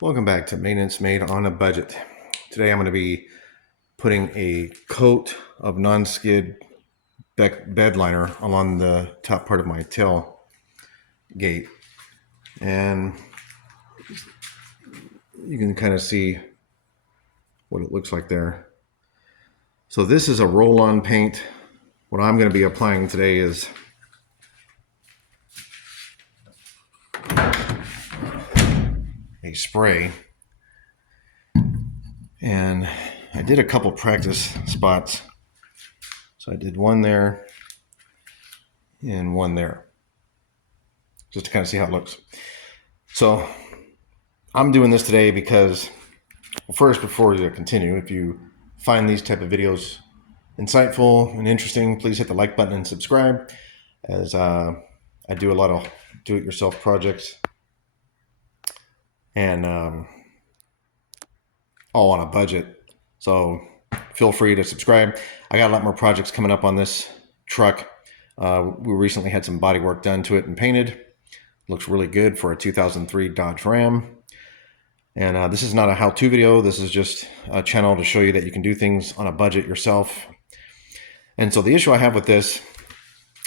Welcome back to Maintenance Made on a Budget. Today I'm going to be putting a coat of non-skid bed liner along the top part of my tailgate. And you can kind of see what it looks like there. So this is a roll-on paint. What I'm going to be applying today is a spray. And I did a couple practice spots. So I did one there and one there, just to kind of see how it looks. So I'm doing this today because, well, first, before we continue, if you find these type of videos insightful and interesting, please hit the like button and subscribe, as I do a lot of do-it-yourself projects and all on a budget. So feel free to subscribe. I got a lot more projects coming up on this truck. We recently had some body work done to it and painted. Looks really good for a 2003 Dodge Ram. And this is not a how-to video. This is just a channel to show you that you can do things on a budget yourself. And so the issue I have with this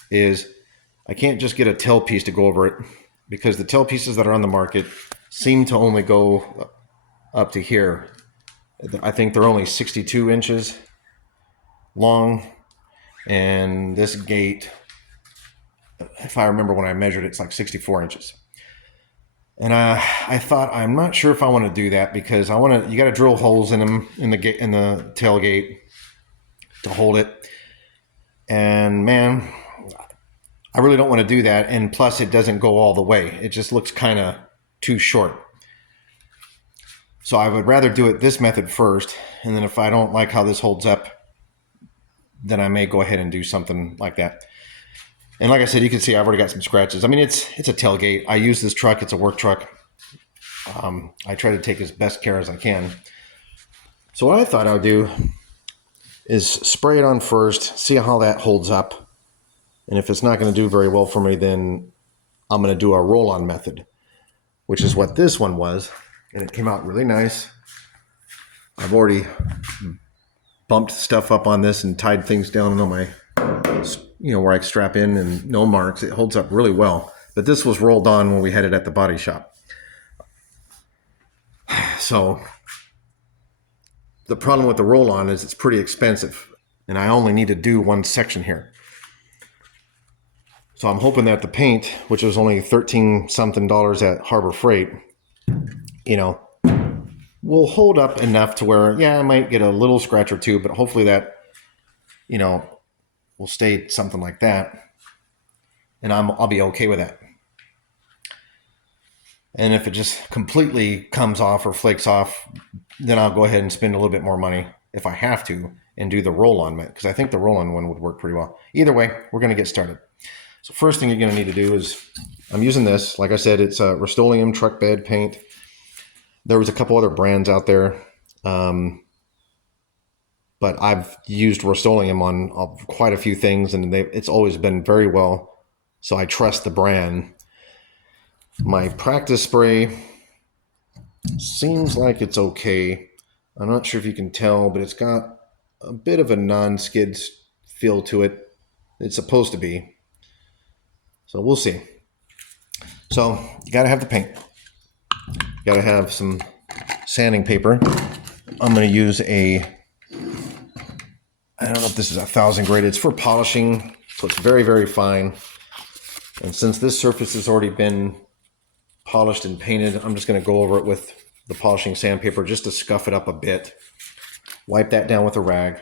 is I can't just get a tail piece to go over it, because the tail pieces that are on the market seem to only go up to here. I think they're only 62 inches long. And this gate, if I remember when I measured it, it's like 64 inches. And I thought, I'm not sure if I want to do that, because you got to drill holes in them in the tailgate to hold it. And man, I really don't want to do that. And plus, it doesn't go all the way. It just looks kind of too short. So I would rather do it this method first. And then if I don't like how this holds up, then I may go ahead and do something like that. And like I said, you can see I've already got some scratches. I mean, it's a tailgate. I use this truck. It's a work truck. I try to take as best care as I can. So what I thought I would do is spray it on first, see how that holds up. And if it's not going to do very well for me, then I'm going to do a roll-on method, which is what this one was. And it came out really nice. I've already bumped stuff up on this and tied things down on my, where I strap in, and no marks. It holds up really well. But this was rolled on when we had it at the body shop. So the problem with the roll-on is it's pretty expensive, and I only need to do one section here. So I'm hoping that the paint, which was only $13 something at Harbor Freight, will hold up enough to where, yeah, I might get a little scratch or two, but hopefully that, will stay something like that. And I'll be okay with that. And if it just completely comes off or flakes off, then I'll go ahead and spend a little bit more money if I have to and do the roll-on method, because I think the roll-on one would work pretty well. Either way, we're going to get started. So first thing you're going to need to do is, I'm using this. Like I said, it's a Rust-Oleum Truck Bed paint. There was a couple other brands out there, but I've used Rust-Oleum on quite a few things, and it's always been very well. So I trust the brand. My practice spray seems like it's okay. I'm not sure if you can tell, but it's got a bit of a non-skid feel to it. It's supposed to be. So we'll see. So you got to have the paint. You got to have some sanding paper. I'm going to use I don't know if this is 1000 grade. It's for polishing, so it's very, very fine. And since this surface has already been polished and painted, I'm just going to go over it with the polishing sandpaper just to scuff it up a bit. Wipe that down with a rag.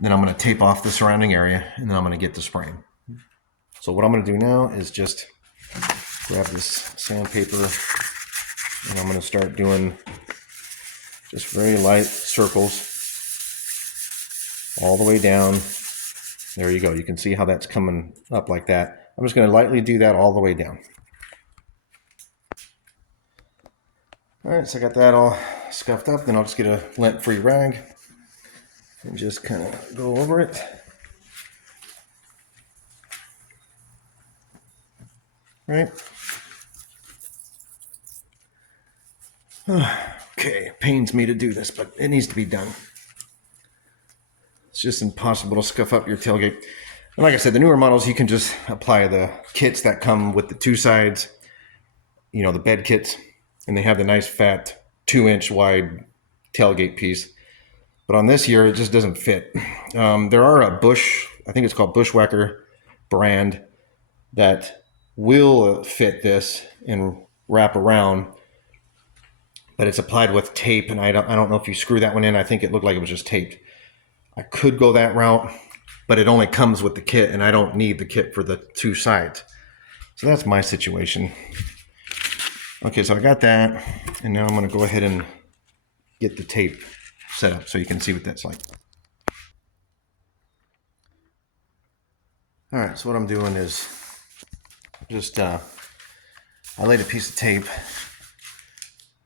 Then I'm going to tape off the surrounding area, and then I'm going to get to spraying. So what I'm going to do now is just grab this sandpaper, and I'm going to start doing just very light circles all the way down. There you go. You can see how that's coming up like that. I'm just going to lightly do that all the way down. All right, so I got that all scuffed up. Then I'll just get a lint-free rag and just kind of go over it. Right. Okay, pains me to do this, but it needs to be done. It's just impossible to scuff up your tailgate. And like I said, the newer models, you can just apply the kits that come with the two sides, you know, the bed kits, and they have the nice fat 2-inch wide tailgate piece. But on this here, it just doesn't fit. There are a I think it's called Bushwhacker brand that will fit this and wrap around, but it's applied with tape, and I don't know if you screw that one in. I think it looked like it was just taped. I could go that route, but it only comes with the kit, and I don't need the kit for the two sides. So that's my situation. Okay, so I got that, and now I'm going to go ahead and get the tape set up so you can see what that's like. All right, so what I'm doing is just I laid a piece of tape,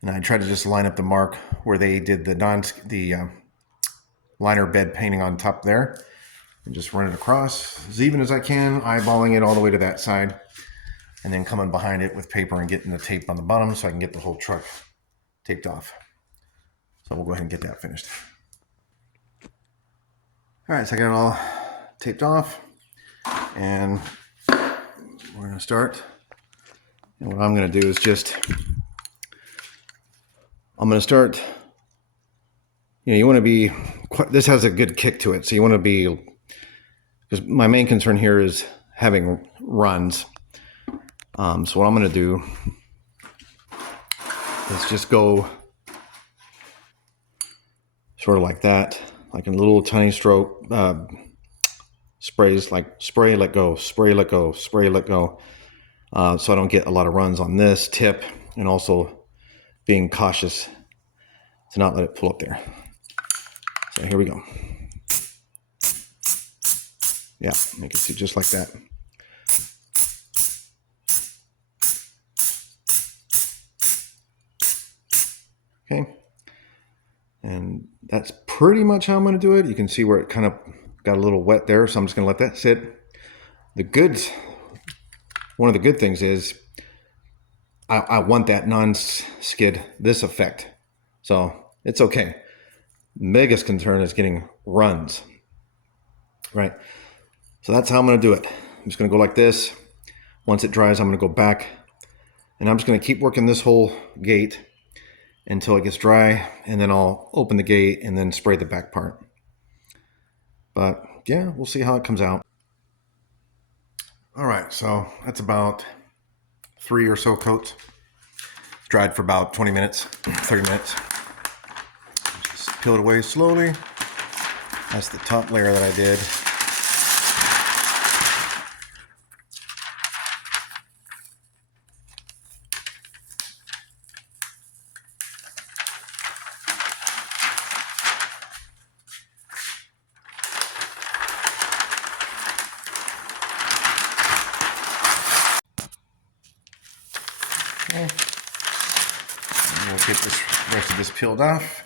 and I tried to just line up the mark where they did the liner bed painting on top there, and just run it across as even as I can, eyeballing it all the way to that side, and then coming behind it with paper and getting the tape on the bottom so I can get the whole truck taped off. So we'll go ahead and get that finished. All right, so I got it all taped off, and we're gonna start. And what I'm gonna do is I'm gonna start, you know, you wanna be, this has a good kick to it. So you wanna be, because my main concern here is having runs. So what I'm gonna do is just go sort of like that, like a little tiny stroke, sprays, like spray, let go, spray, let go, spray, let go. So I don't get a lot of runs on this tip, and also being cautious to not let it pull up there. So here we go. Yeah, you can see just like that. Okay. And that's pretty much how I'm going to do it. You can see where it kind of got a little wet there, so I'm just going to let that sit. One of the good things is I want that non-skid, this effect. So it's okay. Biggest concern is getting runs, right? So that's how I'm going to do it. I'm just going to go like this. Once it dries, I'm going to go back, and I'm just going to keep working this whole gate until it gets dry, and then I'll open the gate and then spray the back part. But yeah, we'll see how it comes out. All right, so that's about 3 or so coats. Dried for about 20 minutes, 30 minutes. Just peel it away slowly. That's the top layer that I did. Okay. And we'll get this rest of this peeled off.